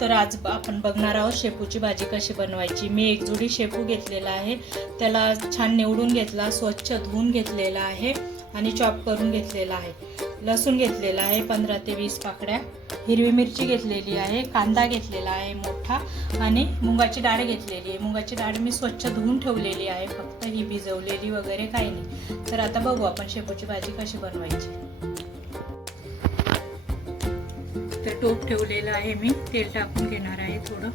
तर आज आपण बघणार आहोत शेपूची भाजी कशी बनवायची। मी एक जुडी शेपू घेतलेला आहे, त्याला छान निवडून घेतला, स्वच्छ धुवून घेतलेला आहे आणि चॉप करून घेतलेला आहे। लसूण घेतलेला आहे 15 ते 20 पाकड्या, हिरवी मिरची घेतलेली आहे, कांदा घेतलेला आहे मोठा आणि मुगाची डाळ घेतलेली आहे। मुगाची डाळ मी स्वच्छ धुवून ठेवलेली आहे, फक्त ही भिजवलेली वगैरे काही नाही। तर आता बघू आपण शेपूची भाजी कशी बनवायची। तर टोप ठेवलेला आहे, मी तेल टाकून घेणार आहे थोडं।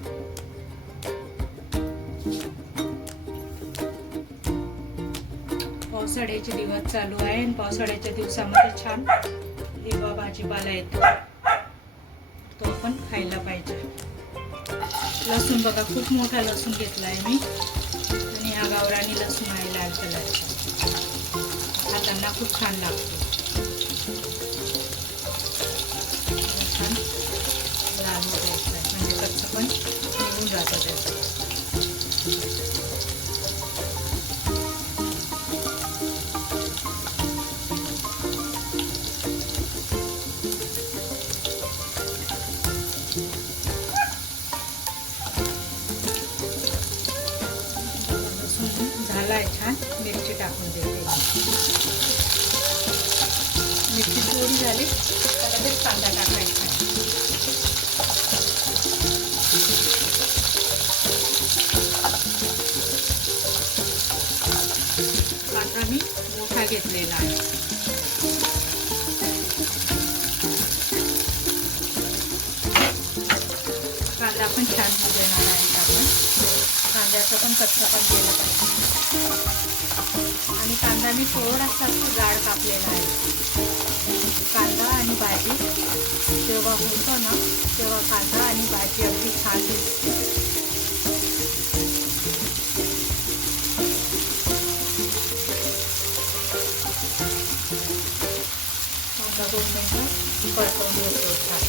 पावसाळ्याचे दिवस चालू आहे आणि पावसाळ्याच्या दिवसामध्ये छान हिरवा भाजीपाला येतो, तो आपण खायला पाहिजे। लसूण बघा, खूप मोठा लसूण घेतला आहे मी आणि हा गावरानी लसूण आहे लाल कलरचा, खाताना खूप छान लागतो। छान लाल होतं म्हणजे कच्चं पण निघून जातं त्याचं। झाला आहे छान, मिरची टाकून देते। मिरची थोडी झाली तर लगेच कांदा टाकायचा। कांदा मी मोठा घेतलेला आहे। कांदा पण छान देणार आहे आपण, कांद्याचं पण कच्चं पण केलं पाहिजे। आणि कांदा मी थोडासा जाड कापलेला आहे। कांदा आणि भाजी जेव्हा होतो ना तेव्हा कांदा आणि भाजी अगदी छान दिसते। कांदा 2 मिनिटं परतवून घेतो छान।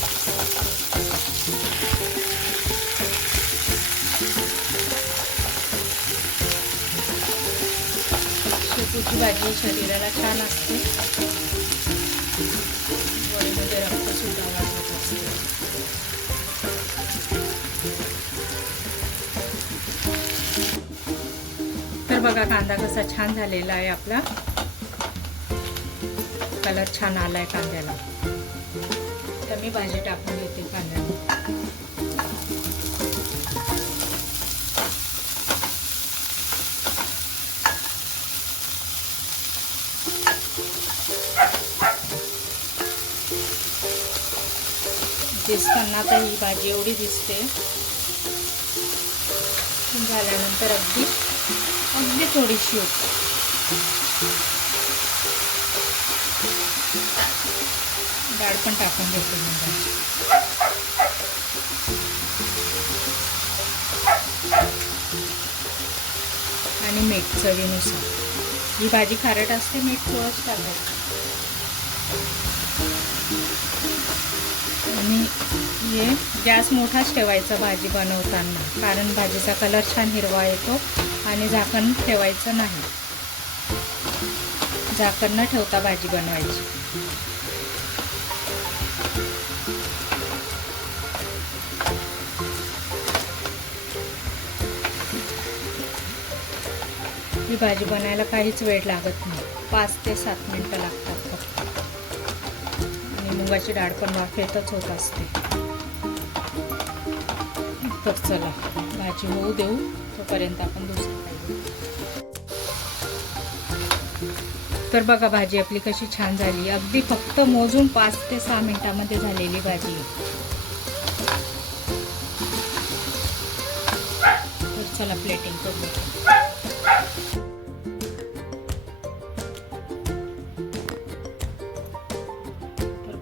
शेपूची भाजी शरीराला छान असते, बॉडीमध्ये रक्त सुद्धा वाढत असते। तर बघा कांदा कसा छान झालेला आहे, आपला कलर छान आलाय कांद्याला। तर मी भाजी टाकून घेते कांद्याला। दिसताना तर ही भाजी एवढी दिसते, झाल्यानंतर अगदी अगदी थोडीशी होते। डाळ पण टाकून घेते मी आणि मीठ चवीनुसार। ही भाजी खारट असते, मीठ थोडंच टाकायचं। आणि हे गॅस मोठाच ठेवायचा भाजी बनवताना, कारण भाजीचा कलर छान हिरवा येतो। आणि झाकण ठेवायचं नाही, झाकण न ठेवता भाजी बनवायची। ही भाजी बनायला काहीच वेळ लागत नाही, 5 ते 7 मिनिटं लागतात फक्त। आणि मुगाची डाळ पण वाफेतच होत असते। तर चला भाजी होऊ देऊ, तोपर्यंत आपण दुसरं खाऊ। तर बघा भाजी आपली कशी छान झाली, अगदी फक्त मोजून 5 ते 6 मिनिटांमध्ये झालेली भाजी। तर चला प्लेटिंग करू।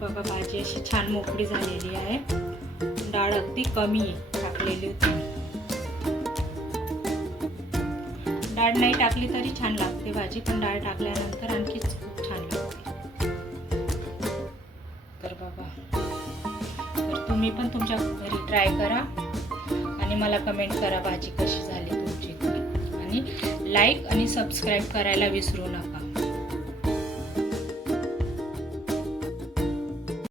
बघा भाजी अशी छान मोकळी झालेली आहे. डाळ अगदी कमी टाकलेली होती. डाळ नाही टाकली तरी छान लागते भाजी, पण डाळ टाकल्यानंतर आणखीच खूप छान लागते. तर बघा, तर तुम्ही पण तुमच्या घरी ट्राय करा आणि मला कमेंट करा भाजी कशी झाली तुमची. आणि लाईक आणि सबस्क्राईब करायला विसरू नका.